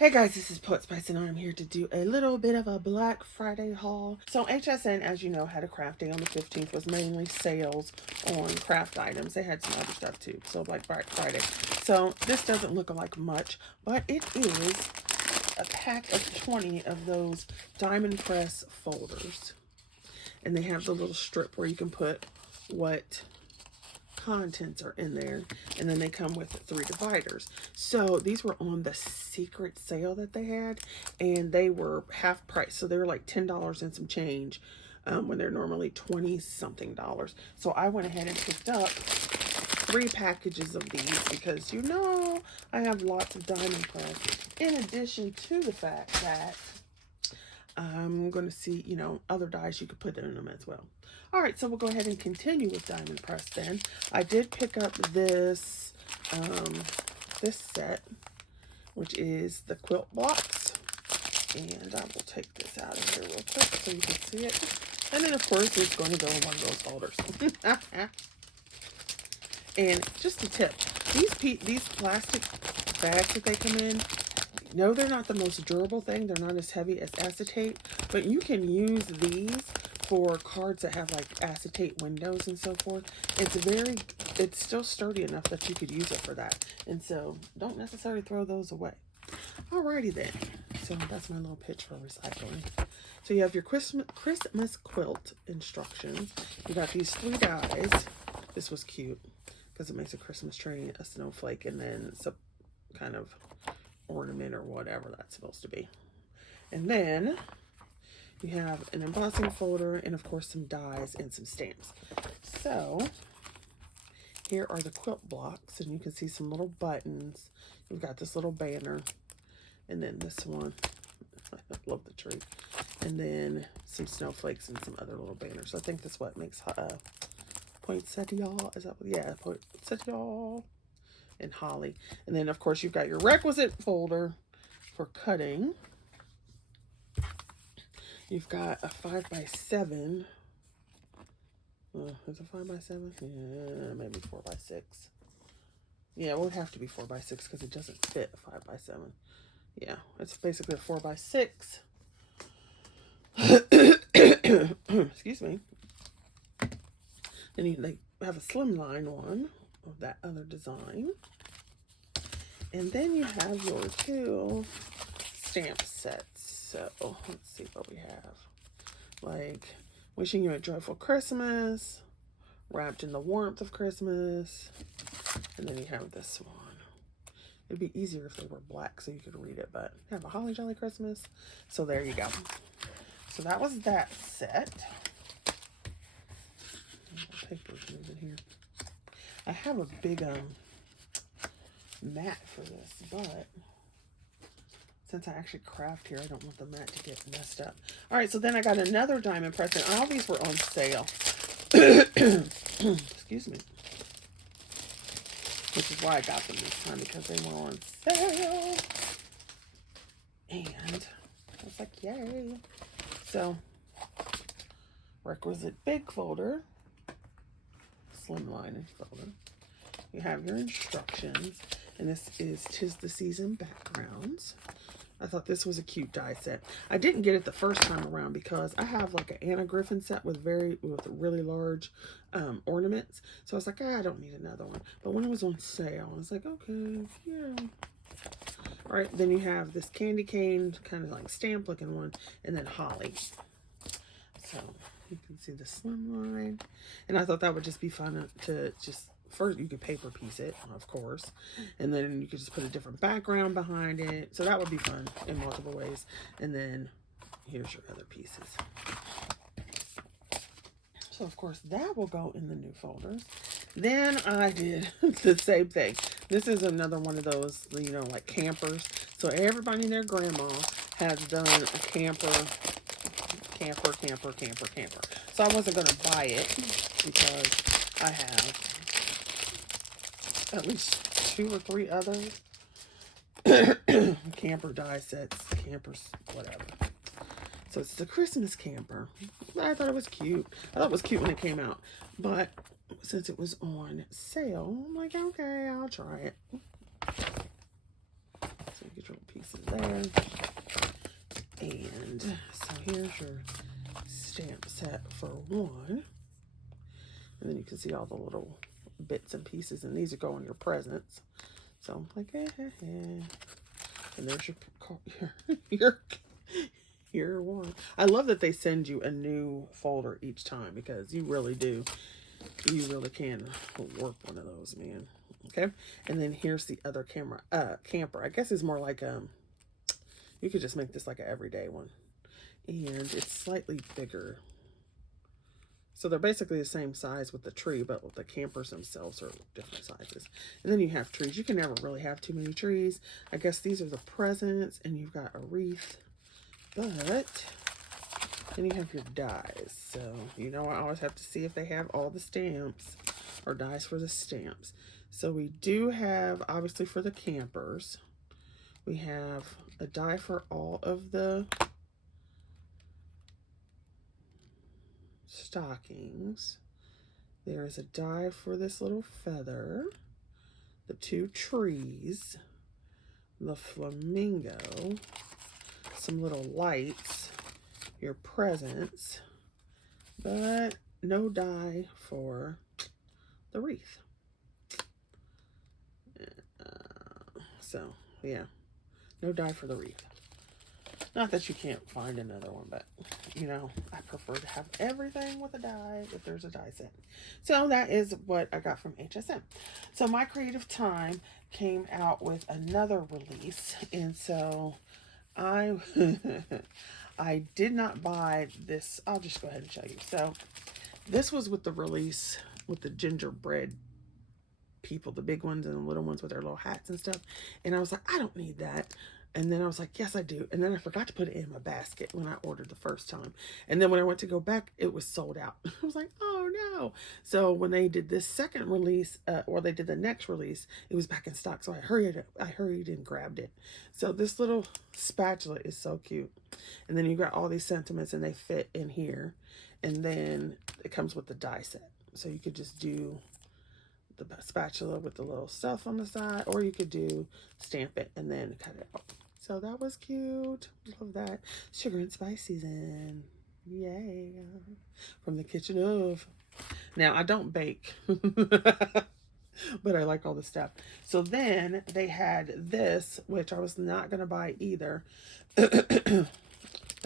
Hey guys, this is Poet Spice and I'm here to do a little bit of a Black Friday haul. So HSN, as you know, had a craft day on the 15th, was mainly sales on craft items. They had some other stuff too, so like Black Friday. So this doesn't look like much, but it is a pack of 20 of those diamond press folders. And they have the little strip where you can put what contents are in there, and then they come with 3 dividers. So these were on the secret sale that they had, and they were half price, so they were like $10 and some change when they're normally 20 something dollars. So I went ahead and picked up 3 packages of these because you know I have lots of diamond press, in addition to the fact that I'm going to see, you know, other dies you could put in them as well. All right, so we'll go ahead and continue with diamond press then. I did pick up this, this set, which is the Quilt Box. And I will take this out of here real quick so you can see it. And then, of course, it's going to go in one of those folders. And just a tip, these plastic bags that they come in, no, they're not the most durable thing. They're not as heavy as acetate, but you can use these for cards that have like acetate windows and so forth. It's still sturdy enough that you could use it for that. And so don't necessarily throw those away. Alrighty then. So that's my little pitch for recycling. So you have your Christmas quilt instructions. You got these 3 dies. This was cute because it makes a Christmas tree, a snowflake, and then some kind of ornament or whatever that's supposed to be. And then you have an embossing folder and of course some dies and some stamps. So here are the quilt blocks, and you can see some little buttons. You've got this little banner, and then this one. I love the tree. And then some snowflakes and some other little banners. I think that's what makes poinsettia. Is that what? Yeah, poinsettia. And holly. And then of course you've got your requisite folder for cutting. You've got a 5x7. Is it 5x7? Yeah, maybe 4x6. Yeah, it would have to be 4x6 because it doesn't fit a 5x7. Yeah, it's basically a 4x6. Excuse me. Then they have a slimline one of that other design. And then you have your 2 stamp sets. So let's see what we have. Like, wishing you a joyful Christmas, wrapped in the warmth of Christmas. And then you have this one. It'd be easier if they were black so you could read it, but have a holly jolly Christmas. So there you go. So that was that set. Paper's moving here. I have a big mat for this, but since I actually craft here, I don't want the mat to get messed up. All right, so then I got another diamond press, and all these were on sale. Excuse me. Which is why I got them this time, because they were on sale. And I was like, yay. So, requisite big folder. Slimline folder. You have your instructions, and this is 'Tis the Season backgrounds. I thought this was a cute die set. I didn't get it the first time around because I have like an Anna Griffin set with really large ornaments. So I was like, I don't need another one. But when it was on sale, I was like, okay, yeah. All right, then you have this candy cane, kind of like stamp looking one, and then holly. So you can see the slimline. And I thought that would just be fun to just, first you could paper piece it, of course, and then you could just put a different background behind it. So that would be fun in multiple ways. And then here's your other pieces. So of course that will go in the new folders. Then I did the same thing. This is another one of those, you know, like campers. So everybody and their grandma has done a camper. So I wasn't going to buy it because I have at least 2 or 3 other camper die sets, campers, whatever. So it's the Christmas camper. I thought it was cute. I thought it was cute when it came out, but since it was on sale, I'm like, okay, I'll try it. So get your little pieces there. And so here's your stamp set for one. And then you can see all the little bits and pieces, and these are going your presents. So I'm like, and there's your one. I love that they send you a new folder each time, because you really do. You really can work one of those, man. Okay. And then here's the other camper. I guess it's more like, you could just make this like an everyday one. And it's slightly bigger. So they're basically the same size with the tree, but the campers themselves are different sizes. And then you have trees. You can never really have too many trees. I guess these are the presents, and you've got a wreath. But then you have your dies. So, you know, I always have to see if they have all the stamps or dies for the stamps. So we do have, obviously, for the campers, we have a die for all of the stockings. There is a die for this little feather, the two trees, the flamingo, some little lights, your presents, but no die for the wreath. So yeah, no die for the wreath. Not that you can't find another one, but you know, I prefer to have everything with a die if there's a die set. So that is what I got from HSN. So my creative time came out with another release, and so I I did not buy this. I'll just go ahead and show you. So this was with the release with the gingerbread people, the big ones and the little ones with their little hats and stuff. And I was like, I don't need that. And then I was like, yes, I do. And then I forgot to put it in my basket when I ordered the first time. And then when I went to go back, it was sold out. I was like, oh no. So when they did this second release, or they did the next release, it was back in stock. So I hurried and grabbed it. So this little spatula is so cute. And then you got all these sentiments, and they fit in here. And then it comes with the die set. So you could just do the spatula with the little stuff on the side, or you could do stamp it and then cut it out. So that was cute. Love that. Sugar and spice season. Yay. From the kitchen of. Now, I don't bake, but I like all the stuff. So then they had this, which I was not going to buy either. But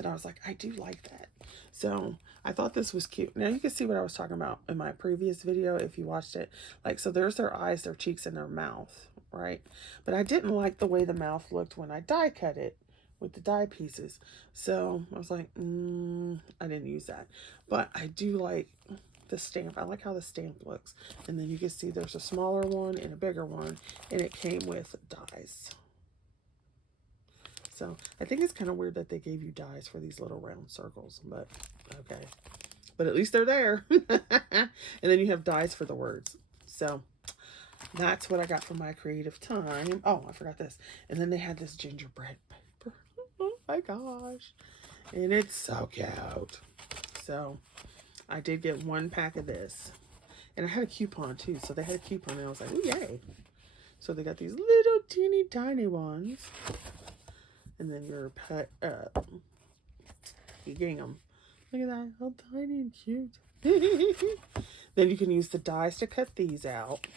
I was like, I do like that. So I thought this was cute. Now you can see what I was talking about in my previous video if you watched it. Like, so there's their eyes, their cheeks, and their mouth, right? But I didn't like the way the mouth looked when I die cut it with the die pieces. So I was like, I didn't use that. But I do like the stamp. I like how the stamp looks. And then you can see there's a smaller one and a bigger one, and it came with dies. So I think it's kind of weird that they gave you dies for these little round circles, but okay. But at least they're there. And then you have dies for the words. So that's what I got for my creative time. Oh, I forgot this. And then they had this gingerbread paper. Oh my gosh. And it's so cute. So I did get one pack of this. And I had a coupon too. So they had a coupon, and I was like, oh yay. So they got these little teeny tiny ones. And then your pet, you gingham. Look at that, how tiny and cute. Then you can use the dies to cut these out.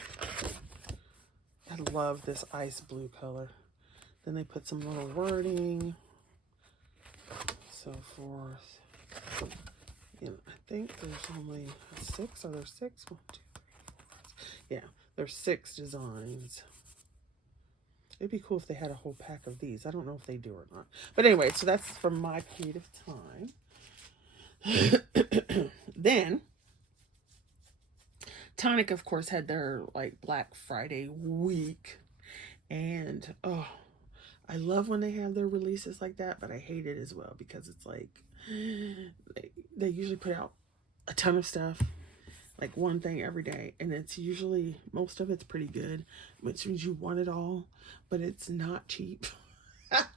I love this ice blue color. Then they put some little wording, so forth. You know, I think there's only 6. Are there 6? 1, 2, 3, 4. Yeah, there's 6 designs. It'd be cool if they had a whole pack of these. I don't know if they do or not. But anyway, so that's from my creative time. Then, Tonic, of course, had their, like, Black Friday week. And, oh, I love when they have their releases like that, but I hate it as well because it's like, they usually put out a ton of stuff. Like one thing every day, and it's usually, most of it's pretty good, which means you want it all, but it's not cheap.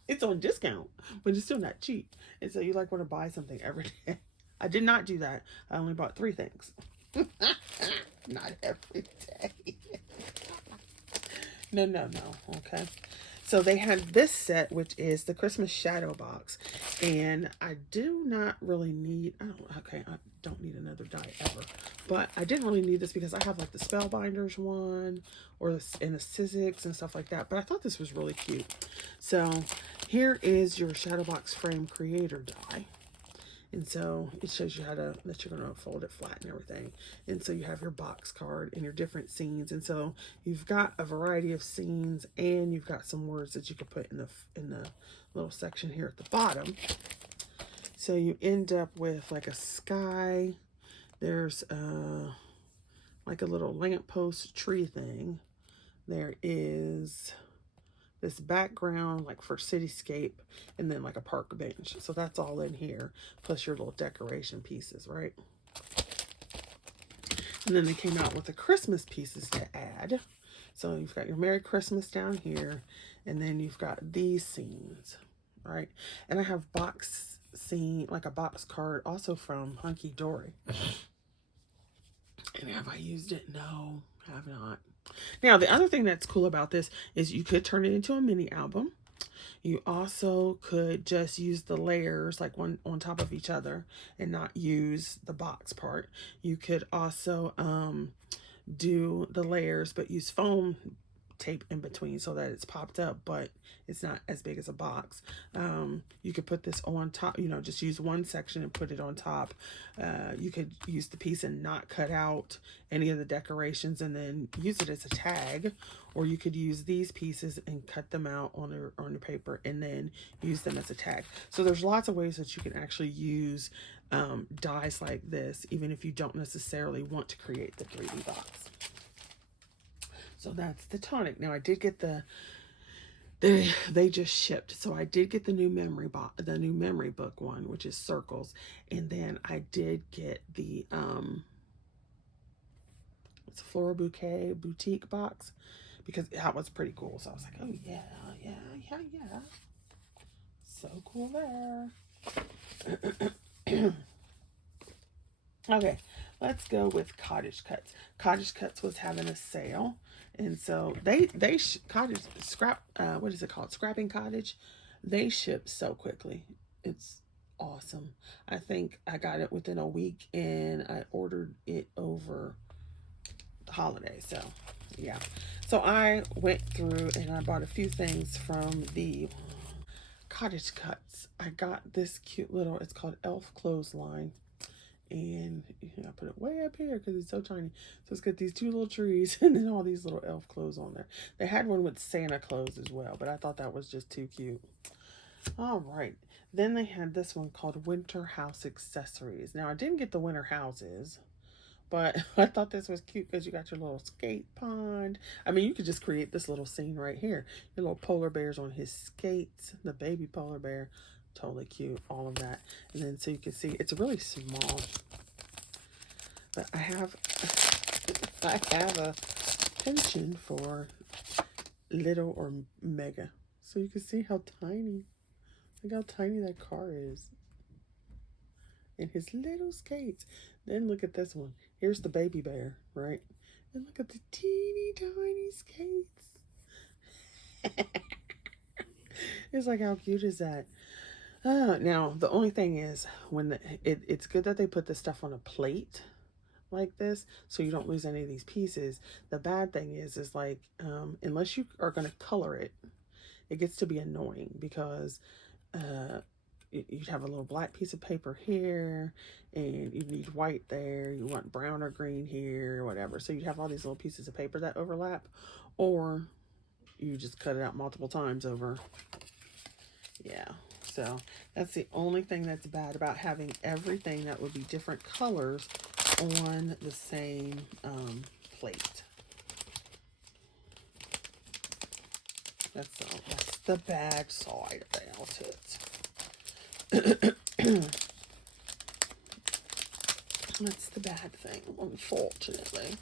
It's on discount, but it's still not cheap. And so you like want to buy something every day. I did not do that. I only bought 3 things. Not every day. No. Okay. So they had this set, which is the Christmas shadow box, and I do not really need, I don't need another die ever, but I didn't really need this because I have like the Spellbinders one, or and the Sizzix and stuff like that, but I thought this was really cute. So here is your shadow box frame creator die. And so it shows you that you're going to fold it flat and everything. And so you have your box card and your different scenes. And so you've got a variety of scenes, and you've got some words that you could put in the little section here at the bottom. So you end up with like a sky. There's like a little lamppost tree thing. There is this background like for cityscape, and then like a park bench. So that's all in here, plus your little decoration pieces, right? And then they came out with the Christmas pieces to add. So you've got your Merry Christmas down here, and then you've got these scenes, right? And I have box scene, like a box card also from Hunky Dory. And have I used it? No, I have not. Now, the other thing that's cool about this is you could turn it into a mini album. You also could just use the layers like one on top of each other and not use the box part. You could also do the layers but use foam tape in between so that it's popped up but it's not as big as a box. You could put this on top, just use one section and put it on top. You could use the piece and not cut out any of the decorations and then use it as a tag, or you could use these pieces and cut them out on your paper and then use them as a tag. So there's lots of ways that you can actually use dies like this, even if you don't necessarily want to create the 3D box. So that's the Tonic. Now I did get they just shipped. So I did get the new memory book one, which is circles. And then I did get the it's a floral bouquet boutique box because that was pretty cool. So I was like, oh yeah. So cool there. Okay, let's go with Cottage Cuts. Cottage Cuts was having a sale, and so Scrapping Cottage. They ship so quickly. It's awesome. I think I got it within a week, and I ordered it over the holiday. So yeah, so I went through and I bought a few things from the Cottage Cuts. I got this cute little, it's called Elf Clothesline. And I put it way up here because it's so tiny. So it's got these two little trees and then all these little elf clothes on there. They had one with Santa clothes as well, but I thought that was just too cute. All right. Then they had this one called Winter House Accessories. Now, I didn't get the winter houses, but I thought this was cute because you got your little skate pond. I mean, you could just create this little scene right here. Your little polar bear's on his skates, the baby polar bear. Totally cute, all of that. And then so you can see it's really small, but I have a penchant for little or mega, so you can see how tiny, look how tiny that car is and his little skates. Then look at this one. Here's the baby bear, right? And look at the teeny tiny skates. It's like, how cute is that? Now, the only thing is, when it's good that they put this stuff on a plate like this, so you don't lose any of these pieces. The bad thing is like, unless you are going to color it, it gets to be annoying because you'd have a little black piece of paper here, and you need white there. You want brown or green here, or whatever. So you'd have all these little pieces of paper that overlap, or you just cut it out multiple times over. Yeah. So that's the only thing that's bad about having everything that would be different colors on the same plate. That's the bad side about it. That's the bad thing, unfortunately.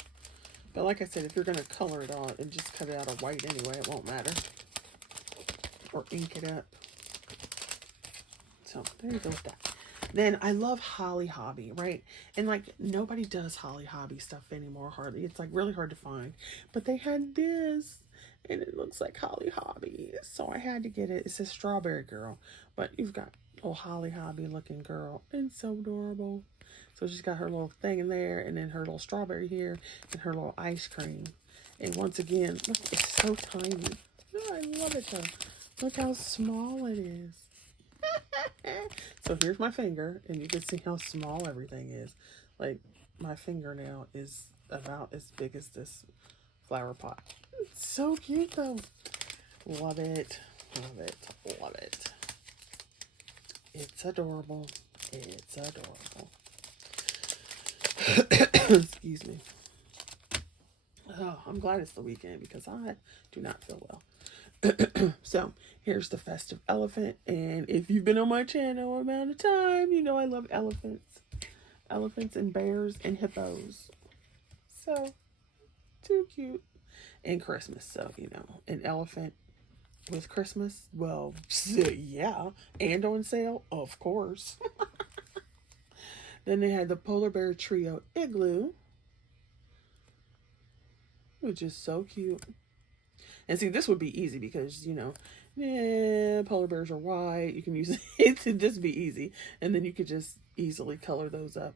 But like I said, if you're going to color it out and just cut it out of white anyway, it won't matter. Or ink it up. So there you go with that. Then I love Holly Hobby, right? And like nobody does Holly Hobby stuff anymore, hardly. It's like really hard to find. But they had this, and it looks like Holly Hobby. So I had to get it. It says Strawberry Girl, but you've got little Holly Hobby looking girl. It's so adorable. So she's got her little thing in there, and then her little strawberry here, and her little ice cream. And once again, look, it's so tiny. Oh, I love it though. Look how small it is. So here's my finger, and you can see how small everything is. Like, my fingernail is about as big as this flower pot. It's so cute though. Love it. Love it. Love it. It's adorable. It's adorable. Excuse me. Oh, I'm glad it's the weekend because I do not feel well. So here's the festive elephant, and if you've been on my channel amount of time, you know I love elephants and bears and hippos. So too cute. And Christmas, so you know, an elephant with Christmas, well, yeah, and on sale, of course. Then they had the polar bear trio igloo, which is so cute. And see, this would be easy because, you know, polar bears are white. You can use it to just be easy. And then you could just easily color those up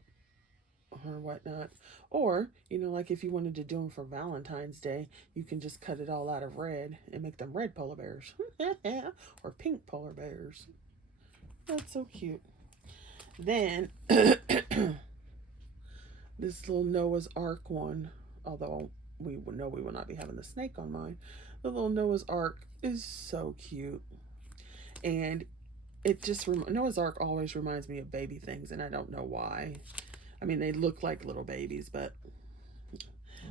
or whatnot. Or, you know, like if you wanted to do them for Valentine's Day, you can just cut it all out of red and make them red polar bears. Or pink polar bears. That's so cute. Then, this little Noah's Ark one, although we know we will not be having the snake on mine. The little Noah's Ark is so cute. And it just, Noah's Ark always reminds me of baby things, and I don't know why. I mean, they look like little babies, but...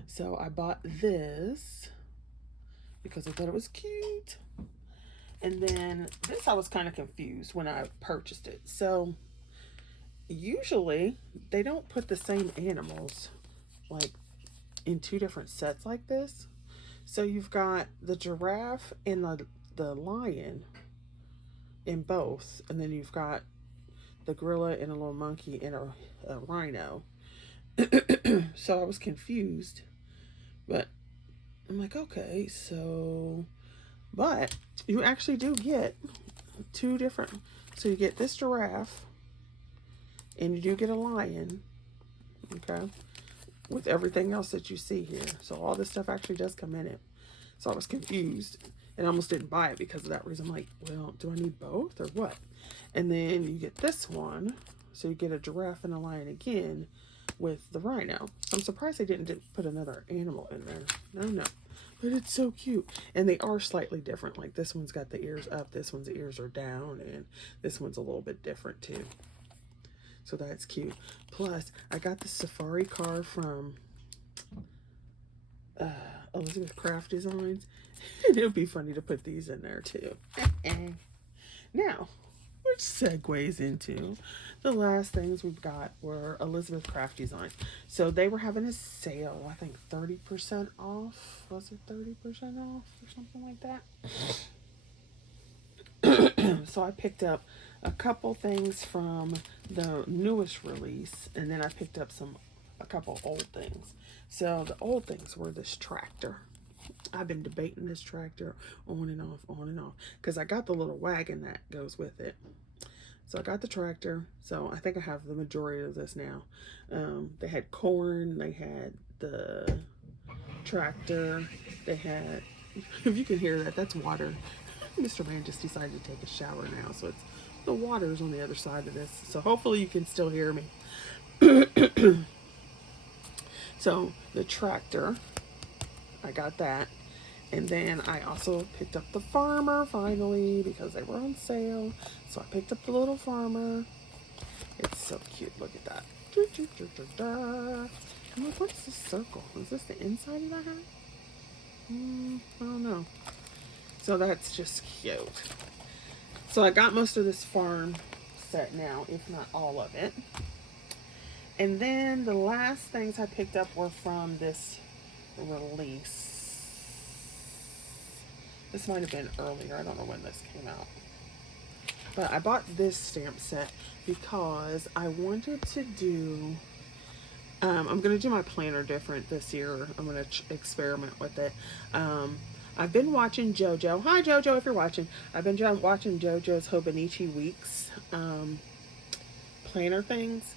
So I bought this because I thought it was cute. And then this, I was kind of confused when I purchased it. So usually they don't put the same animals like in two different sets like this. So you've got the giraffe and the lion in both, and then you've got the gorilla and a little monkey and a rhino. So I was confused, but I'm like, okay, so, but you actually do get two different, so you get this giraffe and you do get a lion, okay, with everything else that you see here. So all this stuff actually does come in it. So I was confused and I almost didn't buy it because of that reason. I'm like, well, do I need both or what? And then you get this one. So you get a giraffe and a lion again with the rhino. So I'm surprised they didn't put another animal in there. No. But it's so cute. And they are slightly different. Like this one's got the ears up, this one's ears are down, and this one's a little bit different too. So that's cute. Plus, I got the safari car from Elizabeth Craft Designs. And it would be funny to put these in there too. Now, which segues into the last things we've got were Elizabeth Craft Design. So they were having a sale, I think 30% off. Was it 30% off or something like that? So I picked up a couple things from the newest release, and then I picked up a couple old things. So the old things were this tractor. I've been debating this tractor on and off, because I got the little wagon that goes with it. So I got the tractor. So I think I have the majority of this now. They had corn, they had the tractor, they had, if you can hear that, that's water. Mr. Man just decided to take a shower now, so it's the water's on the other side of this. So hopefully you can still hear me. So the tractor, I got that. And then I also picked up the farmer finally because they were on sale. So I picked up the little farmer. It's so cute. Look at that. I'm like, what is this circle? Is this the inside of the hat? I don't know. So that's just cute. So I got most of this farm set now, if not all of it. And then the last things I picked up were from this release. This might have been earlier. I don't know when this came out. But I bought this stamp set because I wanted to do... I'm going to do my planner different this year. I'm going to experiment with it. I've been watching JoJo. Hi JoJo, if you're watching. I've been watching JoJo's Hobonichi Weeks planner things.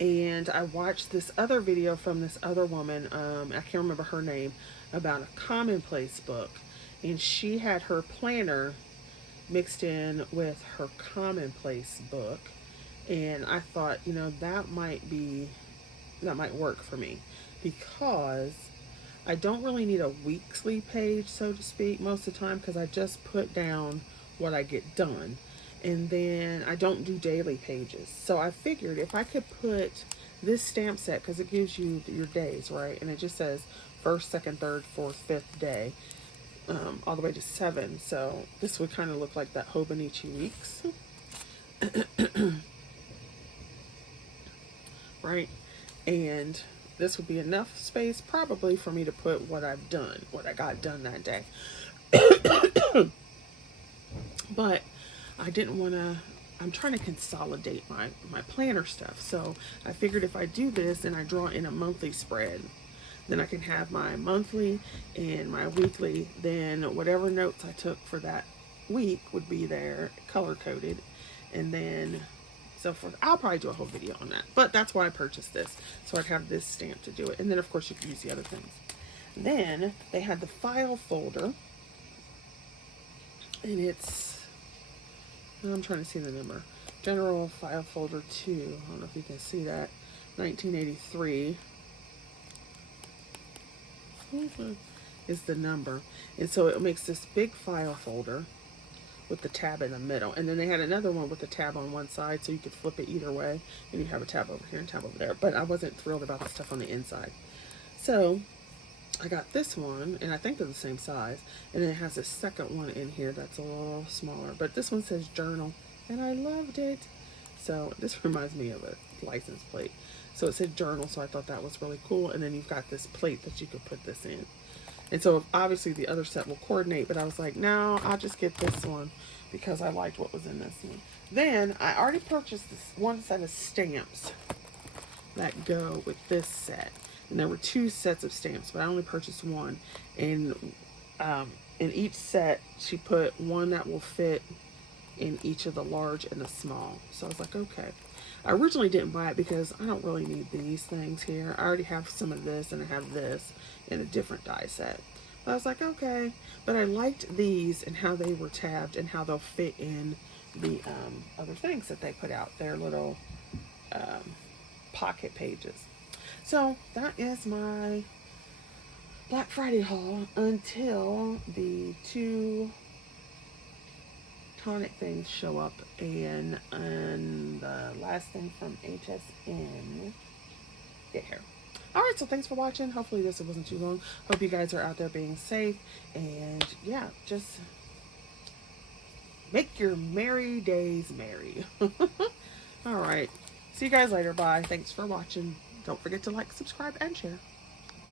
And I watched this other video from this other woman, I can't remember her name, about a commonplace book. And she had her planner mixed in with her commonplace book. And I thought, you know, that might work for me, because I don't really need a weekly page, so to speak, most of the time, because I just put down what I get done. And then I don't do daily pages. So I figured if I could put this stamp set, because it gives you your days, right? And it just says first, second, third, fourth, fifth day, all the way to 7. So this would kind of look like that Hobonichi Weeks. Right? And this would be enough space probably for me to put what I've done, what I got done that day. But I didn't want to, I'm trying to consolidate my planner stuff. So I figured if I do this and I draw in a monthly spread, then I can have my monthly and my weekly, then whatever notes I took for that week would be there color coded. And then so forth. I'll probably do a whole video on that, but that's why I purchased this, so I'd have this stamp to do it. And then of course you can use the other things. Then they had the file folder, and it's, I'm trying to see the number, General File Folder 2. I don't know if you can see that, 1983 is the number. And so it makes this big file folder with the tab in the middle. And then they had another one with the tab on one side, so you could flip it either way, and you have a tab over here and tab over there. But I wasn't thrilled about the stuff on the inside. So I got this one, and I think they're the same size. And then it has a second one in here that's a little smaller. But this one says journal, and I loved it. So this reminds me of a license plate. So it said journal, so I thought that was really cool. And then you've got this plate that you could put this in. And so obviously the other set will coordinate, but I was like, no, I'll just get this one because I liked what was in this one. Then I already purchased this one set of stamps that go with this set. And there were 2 sets of stamps, but I only purchased one. And in each set, she put one that will fit in each of the large and the small. So I was like, okay. I originally didn't buy it because I don't really need these things here. I already have some of this, and I have this in a different die set. But I was like, okay. But I liked these and how they were tabbed and how they'll fit in the other things that they put out, their little pocket pages. So that is my Black Friday haul until the 2 Tonic things show up, and the last thing from HSN get here. Alright, so thanks for watching. Hopefully this wasn't too long. Hope you guys are out there being safe, and yeah, just make your merry days merry. Alright, see you guys later. Bye. Thanks for watching. Don't forget to like, subscribe, and share.